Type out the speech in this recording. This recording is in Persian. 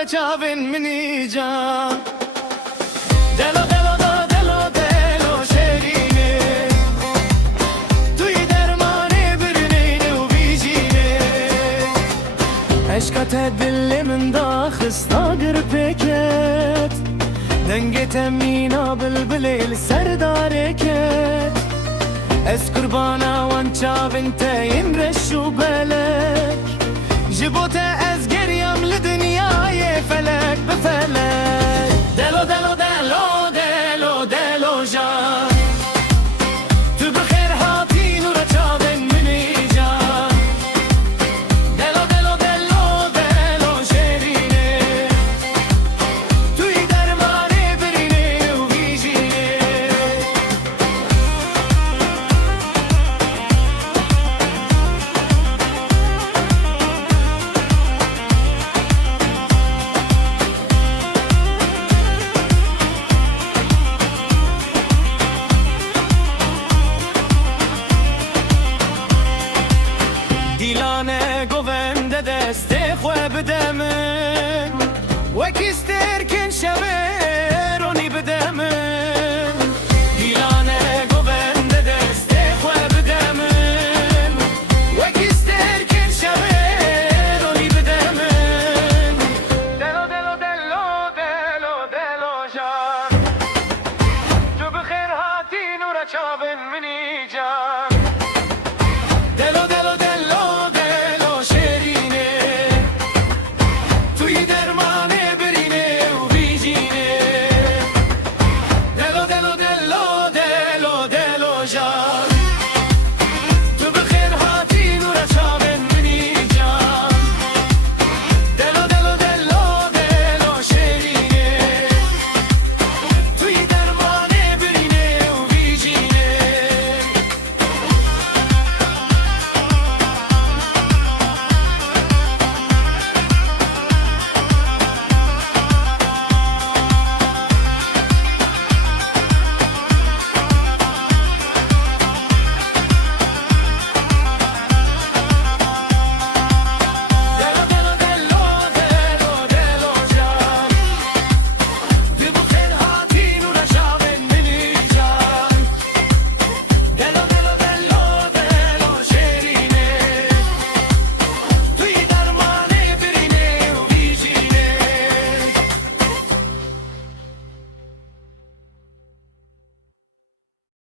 نور چاوین منی جان دلو دلو دلو دلو شیرینه توی درمانی برنینه و بیجینه عشقت دل من داخستا قربكت دنگت مینا بلبلی سرداركت از قربانا وان چاوین تاین رشو بلک جبوت از گریم لدنیای فلک بفلک دلو دلو دلو دلو دلو جان تو بخیر هاتی نور چاوین منی جان دلو دلو دلو دلو شیرینه توی درمانی برینه و بیجینه دیلانه گوونده دسته خواه بدمن وکیستر کن شبرونی بدمن دیلانه گوونده دسته خواه بدمن وکیستر کن شبرونی بدمن دلو دلو دلو دلو دلو جان تو بخیر هاتی نور چاوین منی جان